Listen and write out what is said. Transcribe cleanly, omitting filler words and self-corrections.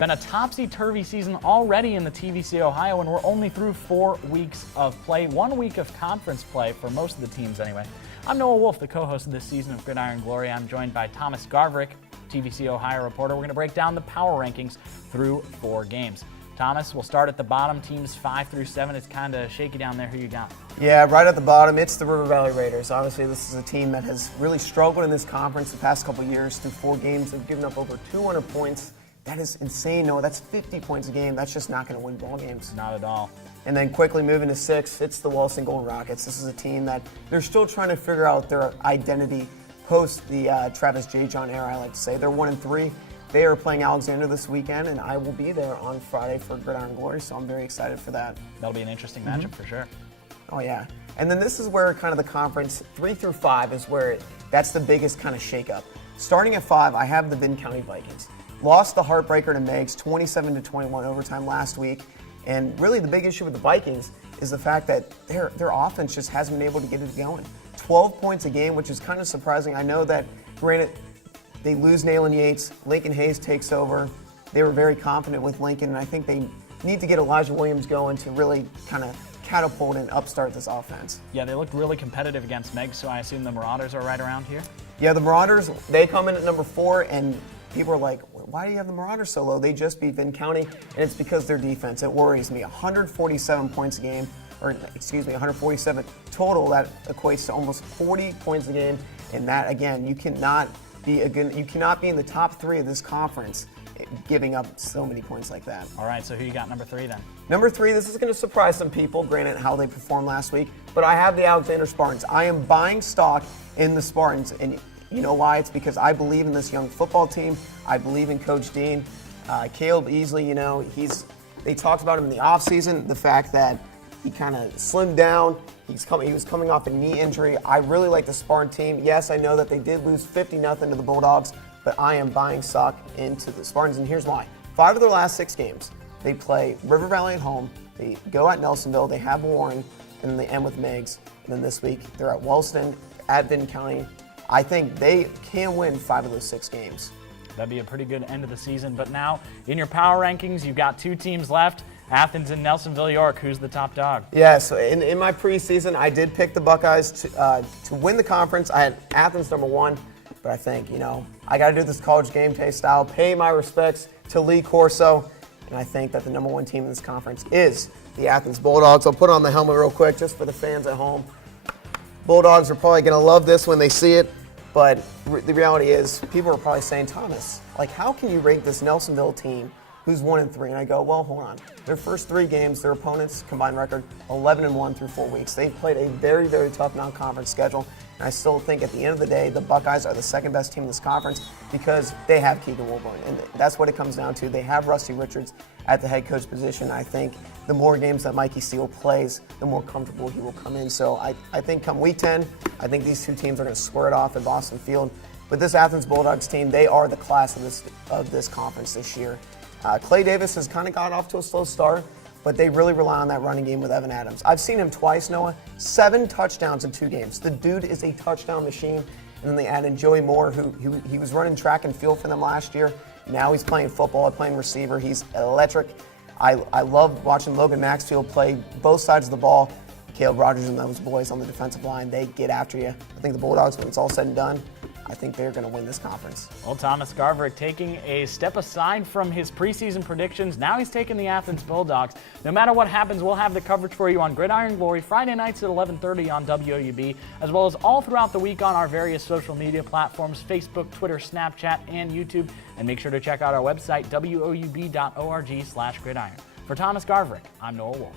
been a topsy-turvy season already in the TVC-Ohio, and we're only through 4 weeks of play, 1 week of conference play for most of the teams anyway. I'm Noah Wolf, the co-host of this season of Gridiron Glory. I'm joined by Thomas Garverick, TVC-Ohio reporter. We're going to break down the power rankings through 4 games. Thomas, we'll start at the bottom, teams 5 through 7. It's kind of shaky down there. Who you got? Yeah, right at the bottom, it's the River Valley Raiders. Obviously, this is a team that has really struggled in this conference the past couple of years. Through 4 games, they've given up over 200 points. That is insane, Noah. That's 50 points a game. That's just not going to win ball games. Not at all. And then quickly moving to 6, it's the Wilson Golden Rockets. This is a team that they're still trying to figure out their identity post the Travis J. John era, I like to say. They're 1-3. They are playing Alexander this weekend, and I will be there on Friday for Gridiron Glory, so I'm very excited for that. That'll be an interesting matchup for sure. Oh, yeah. And then this is where kind of the conference 3 through 5 is where that's the biggest kind of shakeup. Starting at 5, I have the Vinton County Vikings. Lost the heartbreaker to Meigs, 27-21 overtime last week. And really the big issue with the Vikings is the fact that their offense just hasn't been able to get it going. 12 points a game, which is kind of surprising. I know that, granted, they lose Nayland Yates. Lincoln Hayes takes over. They were very confident with Lincoln, and I think they need to get Elijah Williams going to really kind of catapult and upstart this offense. Yeah, they looked really competitive against Meigs, so I assume the Marauders are right around here? Yeah, the Marauders, they come in at number 4, and people are like, why do you have the Marauders so low? They just beat Vinton County, and it's because their defense. It worries me. 147 points a game, or excuse me, 147 total. That equates to almost 40 points a game, and that, again, you cannot be in the top 3 of this conference giving up so many points like that. All right, so who you got number 3 then? Number 3, this is going to surprise some people, granted how they performed last week, but I have the Alexander Spartans. I am buying stock in the Spartans, and you know why? It's because I believe in this young football team. I believe in Coach Dean. Caleb Easley, you know, they talked about him in the offseason, the fact that he kind of slimmed down. He was coming off a knee injury. I really like the Spartan team. Yes, I know that they did lose 50-0 to the Bulldogs, but I am buying stock into the Spartans, and here's why. 5 of their last 6 games, they play River Valley at home, they go at Nelsonville, they have Warren, and then they end with Meigs. And then this week, they're at Wellston, at Vinton County. I think they can win 5 of those 6 games. That'd be a pretty good end of the season. But now, in your power rankings, you've got 2 teams left, Athens and Nelsonville York. Who's the top dog? Yeah, so in my preseason, I did pick the Buckeyes to win the conference. I had Athens number 1, but I think, you know, I got to do this college game day style, pay my respects to Lee Corso, and I think that the number 1 team in this conference is the Athens Bulldogs. I'll put on the helmet real quick just for the fans at home. Bulldogs are probably going to love this when they see it, but the reality is people are probably saying, Thomas, like, how can you rate this Nelsonville team who's 1-3? And I go, well, hold on. Their first 3 games, their opponents' combined record, 11-1 through 4 weeks. They've played a very, very tough non-conference schedule, and I still think at the end of the day, the Buckeyes are the second best team in this conference because they have Keegan Wilburn, and that's what it comes down to. They have Rusty Richards at the head coach position. I think the more games that Mikey Steele plays, the more comfortable he will come in. So I think come week 10, I think these 2 teams are going to square it off at Boston Field. But this Athens Bulldogs team, they are the class of this conference this year. Clay Davis has kind of got off to a slow start, but they really rely on that running game with Evan Adams. I've seen him twice, Noah, 7 touchdowns in 2 games. The dude is a touchdown machine. And then they add in Joey Moore, who he was running track and field for them last year. Now he's playing football, playing receiver. He's electric. I love watching Logan Maxfield play both sides of the ball. Caleb Rogers and those boys on the defensive line, they get after you. I think the Bulldogs, when it's all said and done, I think they're going to win this conference. Well, Thomas Garverick taking a step aside from his preseason predictions. Now he's taking the Athens Bulldogs. No matter what happens, we'll have the coverage for you on Gridiron Glory Friday nights at 11:30 on WOUB, as well as all throughout the week on our various social media platforms, Facebook, Twitter, Snapchat, and YouTube. And make sure to check out our website, woub.org/gridiron. For Thomas Garverick, I'm Noah Wolf.